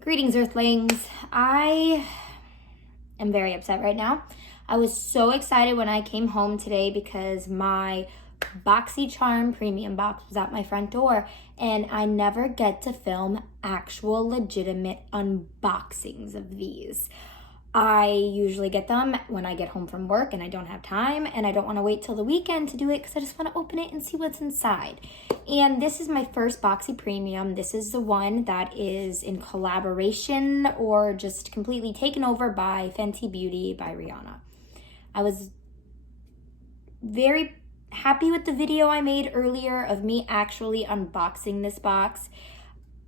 Greetings, Earthlings. I am very upset right now. I was so excited when I came home today because my Boxy Premium box was at my front door, and I never get to film actual legitimate unboxings of these. I usually get them when I get home from work and I don't have time, and I don't want to wait till the weekend to do it because I just want to open it and see what's inside. And this is my first Boxy Premium. This is the one that is in collaboration or just completely taken over by Fenty Beauty by Rihanna. I was very happy with the video I made earlier of me actually unboxing this box.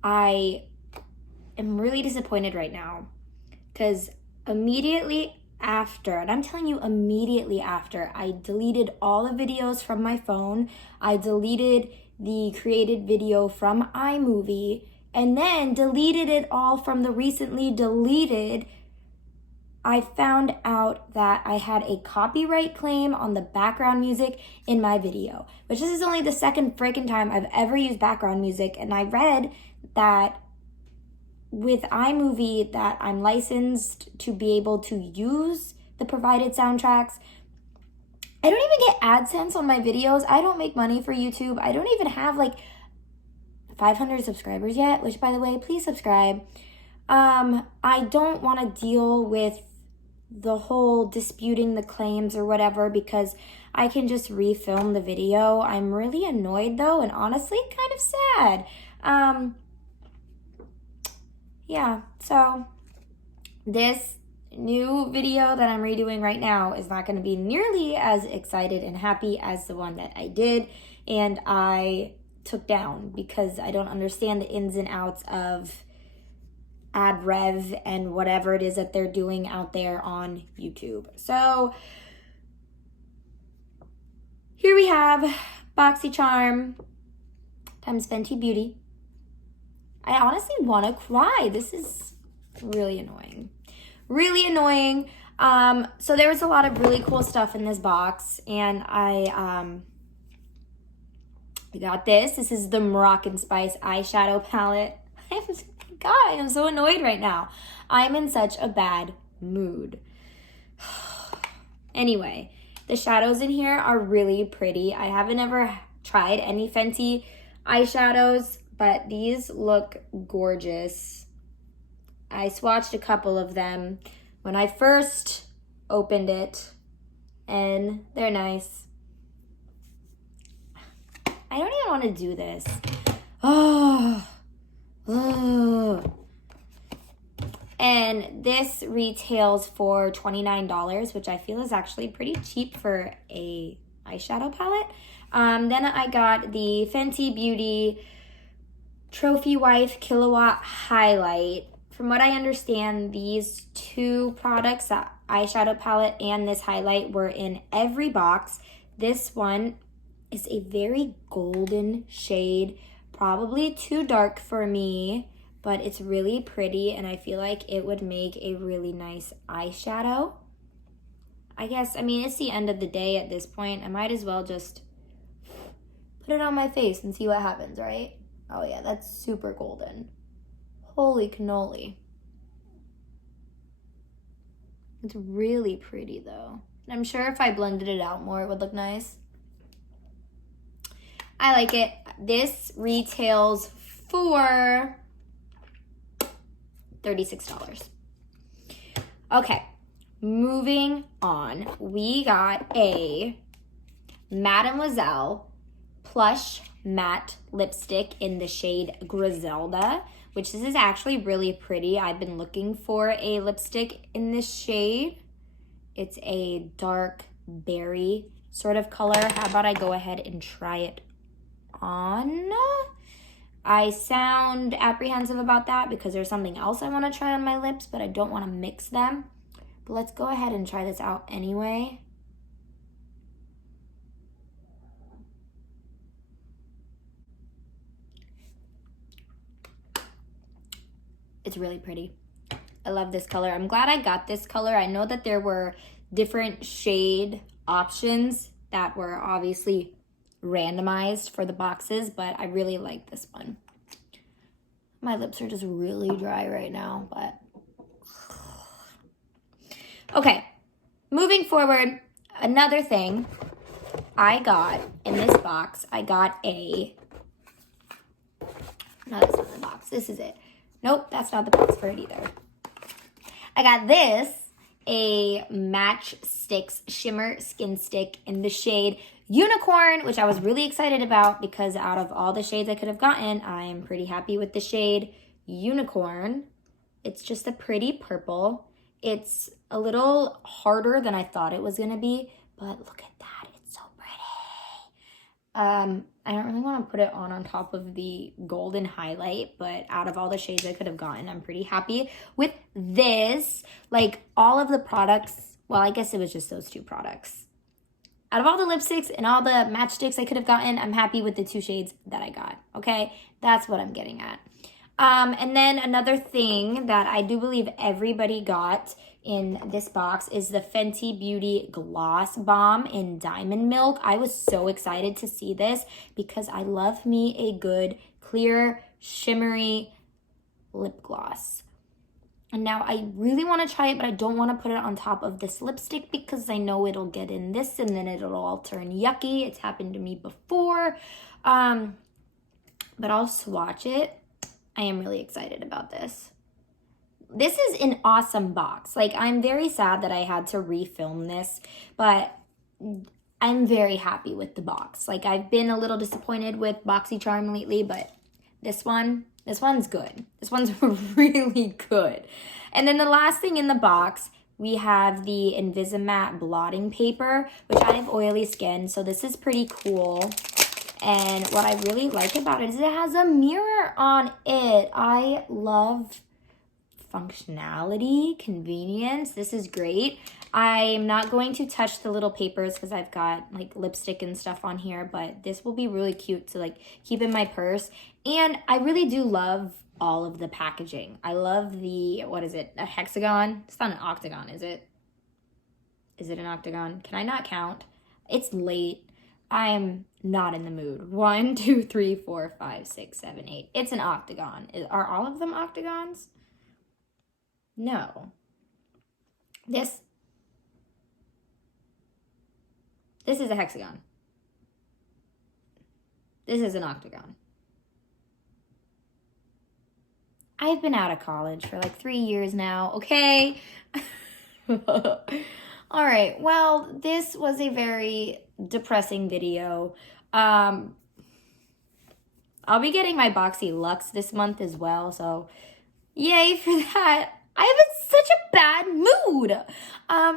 I am really disappointed right now because immediately after, and I'm telling you immediately after, I deleted all the videos from my phone. I deleted the created video from iMovie and then deleted it all from the recently deleted. I found out that I had a copyright claim on the background music in my video, which this is only the second freaking time I've ever used background music. And I read that with iMovie that I'm licensed to be able to use the provided soundtracks. I don't even get AdSense on my videos. I don't make money for YouTube. I don't even have like 500 subscribers yet, which by the way, please subscribe. I don't want to deal with the whole disputing the claims or whatever because I can just refilm the video. I'm really annoyed though, and honestly kind of sad. Yeah, so this new video that I'm redoing right now is not going to be nearly as excited and happy as the one that I did and I took down because I don't understand the ins and outs of ad rev and whatever it is that they're doing out there on YouTube. So here we have Boxy Charm times Fenty Beauty. I honestly want to cry. This is really annoying. Really annoying. So there was a lot of really cool stuff in this box, and I got this. This is the Moroccan Spice eyeshadow palette. God, I am so annoyed right now. I'm in such a bad mood. Anyway, the shadows in here are really pretty. I haven't ever tried any Fenty eyeshadows, but these look gorgeous. I swatched a couple of them when I first opened it, and they're nice. I don't even want to do this. Oh. And this retails for $29, which I feel is actually pretty cheap for a eyeshadow palette. Then I got the Fenty Beauty Trophy Wife Killawatt Highlight. From what I understand, these two products, the eyeshadow palette and this highlight, were in every box. This one is a very golden shade, probably too dark for me, but it's really pretty and I feel like it would make a really nice eyeshadow. I guess, I mean, it's the end of the day at this point. I might as well just put it on my face and see what happens, right? Oh yeah, that's super golden. Holy cannoli. It's really pretty though. I'm sure if I blended it out more, it would look nice. I like it. This retails for $36. Okay, moving on. We got a Mattemoiselle Plush Matte Lipstick in the shade Griselda, which this is actually really pretty. I've been looking for a lipstick in this shade. It's a dark berry sort of color. How about I go ahead and try it on? I sound apprehensive about that because there's something else I want to try on my lips, but I don't want to mix them. But let's go ahead and try this out anyway. It's really pretty. I love this color. I'm glad I got this color. I know that there were different shade options that were obviously randomized for the boxes, but I really like this one. My lips are just really dry right now, but... Okay, moving forward, another thing I got in this box, I got a... No, that's not the box. This is it. Nope, that's not the box for it either. I got this, a Match Stix Shimmer Skin Stick in the shade Unicorn, which I was really excited about because out of all the shades I could have gotten, I am pretty happy with the shade Unicorn. It's just a pretty purple. It's a little harder than I thought it was going to be, but look at that. It's so pretty. I don't really want to put it on top of the golden highlight, but out of all the shades I could have gotten, I'm pretty happy with this. Like, all of the products, well, I guess it was just those two products. Out of all the lipsticks and all the matchsticks I could have gotten, I'm happy with the two shades that I got, okay? That's what I'm getting at. And then another thing that I do believe everybody got in this box is the Fenty Beauty Gloss Bomb in Diamond Milk. I was so excited to see this because I love me a good, clear, shimmery lip gloss. And now I really want to try it, but I don't want to put it on top of this lipstick because I know it'll get in this and then it'll all turn yucky. It's happened to me before. But I'll swatch it. I am really excited about this. This is an awesome box. Like, I'm very sad that I had to refilm this, but I'm very happy with the box. Like, I've been a little disappointed with BoxyCharm lately, but this one's good. This one's really good. And then the last thing in the box, we have the Invisimatte blotting paper, which I have oily skin, so this is pretty cool. And what I really like about it is it has a mirror on it. I love functionality, convenience. This is great. I'm not going to touch the little papers because I've got like lipstick and stuff on here, but this will be really cute to like keep in my purse. And I really do love all of the packaging. I love the, what is it, a hexagon? It's not an octagon, is it? Is it an octagon? Can I not count? It's late. I'm not in the mood. 1, 2, 3, 4, 5, 6, 7, 8. It's an octagon. Are all of them octagons? No. This is a hexagon. This is an octagon. I've been out of college for like 3 years now, okay? All right, well, this was a very depressing video. I'll be getting my Boxy Luxe this month as well, so yay for that. I have such a bad mood.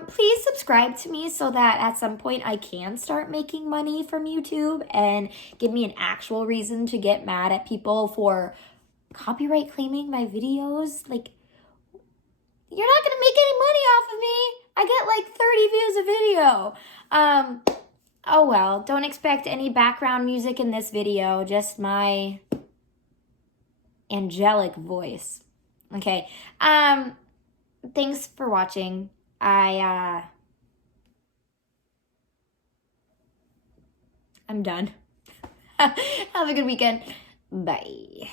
Please subscribe to me so that at some point I can start making money from YouTube and give me an actual reason to get mad at people for copyright claiming my videos. Like, you're not gonna make any money off of me. I get like 30 views a video. Oh well, don't expect any background music in this video, just my angelic voice. Okay, thanks for watching. I'm done. Have a good weekend. Bye.